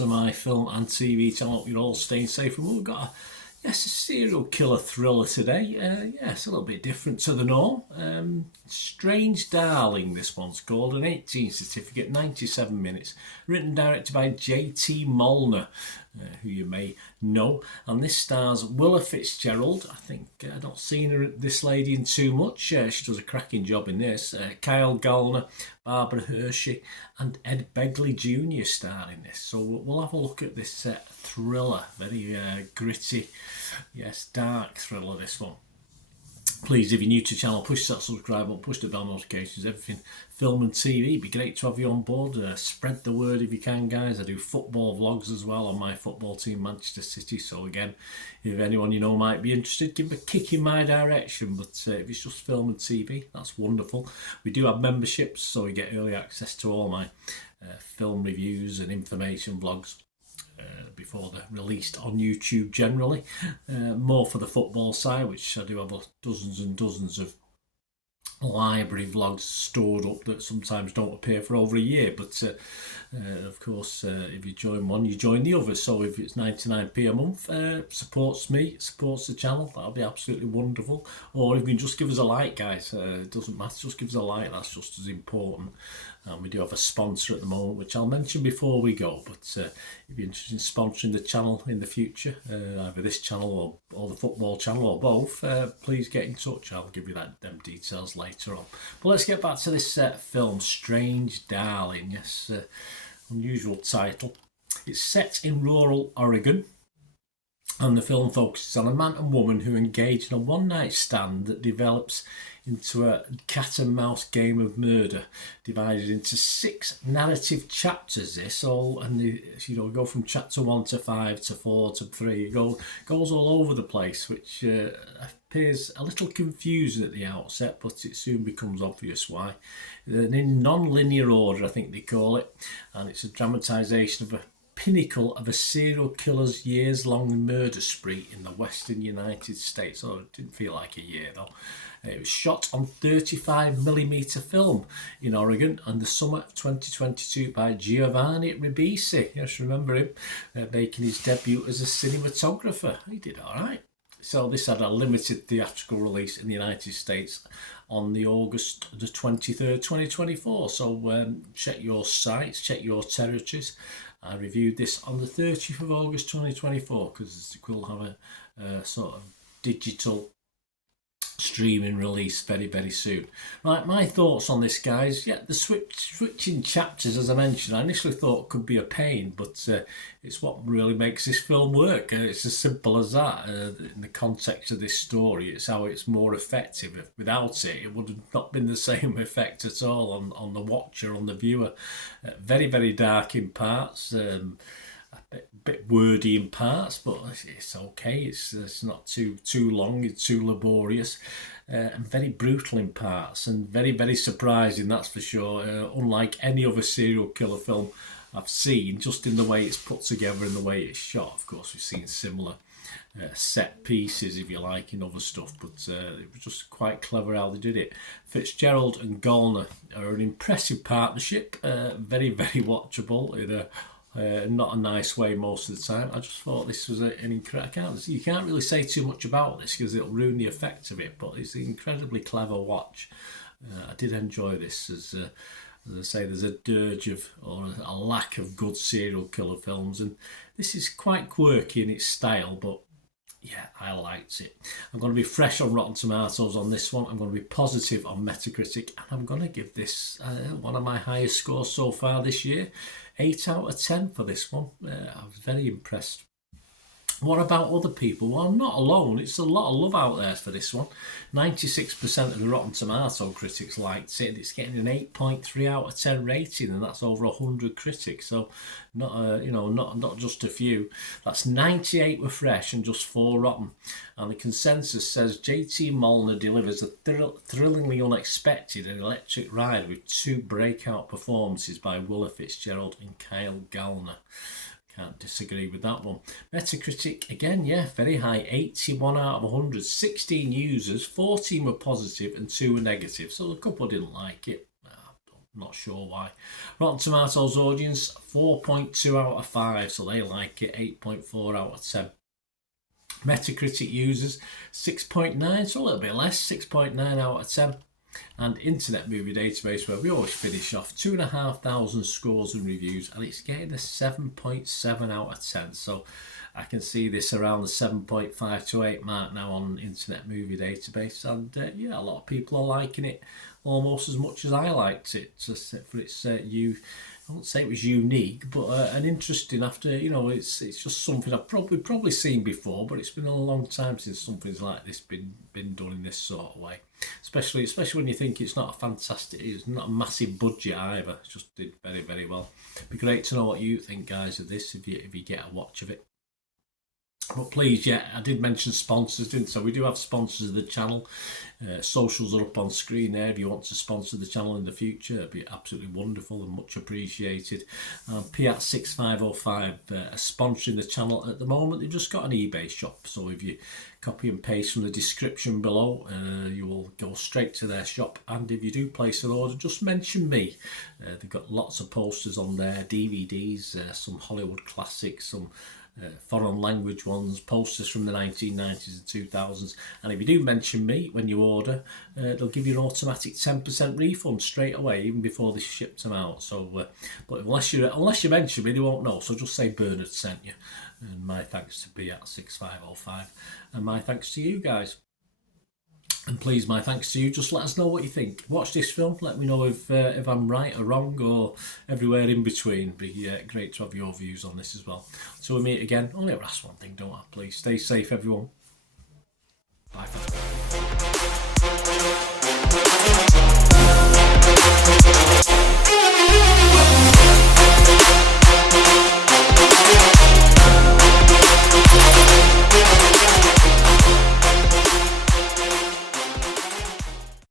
to my film and TV channel. Hope you're all staying safe. And we've got a serial killer thriller today. It's a little bit different to the norm. Strange Darling, this one's called. An 18 certificate, 97 minutes. Written and directed by J.T. Molnar, who you may know. And this stars Willa Fitzgerald. I think I've not seen this lady in too much. She does a cracking job in this. Kyle Gallner, Barbara Hershey and Ed Begley Jr. star in this. So we'll have a look at this thriller. Very gritty, yes, dark thriller, this one. Please, if you're new to the channel, push that subscribe button, push the bell notifications, everything film and TV. It'd be great to have you on board. Spread the word if you can, guys. I do football vlogs as well on my football team, Manchester City. So again, if anyone you know might be interested, give a kick in my direction. But if it's just film and TV, that's wonderful. We do have memberships, so you get early access to all my film reviews and information vlogs before they're released on YouTube generally. More for the football side, which I do have dozens and dozens of library vlogs stored up that sometimes don't appear for over a year, but of course if you join one you join the other. So if it's 99p a month, supports me, supports the channel, that'll be absolutely wonderful. Or if you can just give us a like, guys, it doesn't matter, just give us a like, that's just as important. And we do have a sponsor at the moment, which I'll mention before we go. But if you're interested in sponsoring the channel in the future, either this channel or the football channel or both, please get in touch. I'll give you them details later on. But let's get back to this film, Strange Darling. Yes, unusual title. It's set in rural Oregon, and the film focuses on a man and woman who engage in a one-night stand that develops into a cat and mouse game of murder, divided into 6 narrative chapters. This all, and go from chapter 1 to 5 to 4 to 3. It goes all over the place, which appears a little confusing at the outset, but it soon becomes obvious why. In non-linear order, I think they call it, and it's a dramatisation of a pinnacle of a serial killer's years-long murder spree in the western United States. Oh, it didn't feel like a year though. It was shot on 35mm film in Oregon in the summer of 2022 by Giovanni Ribisi. Yes, remember him, making his debut as a cinematographer. He did all right. So this had a limited theatrical release in the United States on the August the 23rd, 2024. So check your sites, check your territories. I reviewed this on the 30th of August 2024 because we'll have a sort of digital streaming release very, very soon. Right, my thoughts on this, guys. Yeah, the switching chapters, as I mentioned, I initially thought could be a pain, but it's what really makes this film work. It's as simple as that. In the context of this story, it's how it's more effective. Without it, it would have not been the same effect at all on the watcher, on the viewer. Very, very dark in parts. A bit wordy in parts, but it's okay. It's not too long. It's too laborious, and very brutal in parts, and very, very surprising. That's for sure. Unlike any other serial killer film I've seen, just in the way it's put together and the way it's shot. Of course, we've seen similar set pieces, if you like, in other stuff, but it was just quite clever how they did it. Fitzgerald and Gallner are an impressive partnership. Very, very watchable in a not a nice way most of the time. I just thought this was an incredible. You can't really say too much about this because it'll ruin the effect of it, but it's an incredibly clever watch. I did enjoy this. As I say, there's a dirge of, or a lack of, good serial killer films, and this is quite quirky in its style, but yeah, I liked it. I'm going to be fresh on Rotten Tomatoes on this one. I'm going to be positive on Metacritic, and I'm going to give this one of my highest scores so far this year. 8 out of 10 for this one. I was very impressed. What about other people? Well, I'm not alone. It's a lot of love out there for this one. 96% of the Rotten Tomato critics liked it. It's getting an 8.3 out of 10 rating, and that's over 100 critics. So, not just a few. That's 98 were fresh and just 4 rotten. And the consensus says J.T. Molnar delivers a thrillingly unexpected and electric ride with 2 breakout performances by Willa Fitzgerald and Kyle Gallner. Can't disagree with that one. Metacritic, again, yeah, very high, 81 out of 100. 16 users, 14 were positive and 2 were negative. So a couple didn't like it. Not sure why. Rotten Tomatoes audience 4.2 out of 5, so they like it. 8.4 out of 10. Metacritic users 6.9, so a little bit less. 6.9 out of 10. And Internet Movie Database, where we always finish off, 2,500 scores and reviews, and it's getting a 7.7 out of 10. So I can see this around the 7.5 to 8 mark now on Internet Movie Database, and yeah, a lot of people are liking it almost as much as I liked it. Just for its I won't say it was unique, but an interesting. After it's just something I've probably seen before, but it's been a long time since something's like this been done in this sort of way. Especially when you think it's not a massive budget either. It just did very, very well. It'd be great to know what you think, guys, of this if you get a watch of it. But please, yeah, I did mention sponsors, didn't I? So we do have sponsors of the channel. Socials are up on screen there if you want to sponsor the channel in the future. It'd be absolutely wonderful and much appreciated. Piat 6505 are sponsoring the channel at the moment. They've just got an eBay shop, so if you copy and paste from the description below, you will go straight to their shop, and if you do place an order, just mention me. They've got lots of posters on there, DVDs, some Hollywood classics, some foreign language ones, posters from the 1990s and 2000s, and if you do mention me when you order, they'll give you an automatic 10% refund straight away, even before they shipped them out. So but unless you mention me, they won't know, so just say Bernard sent you. And my thanks to Piat6505, and my thanks to you guys. And please, my thanks to you. Just let us know what you think. Watch this film. Let me know if I'm right or wrong or everywhere in between. It'd be great to have your views on this as well. So we meet again. Only ever ask one thing, don't I? Please stay safe, everyone.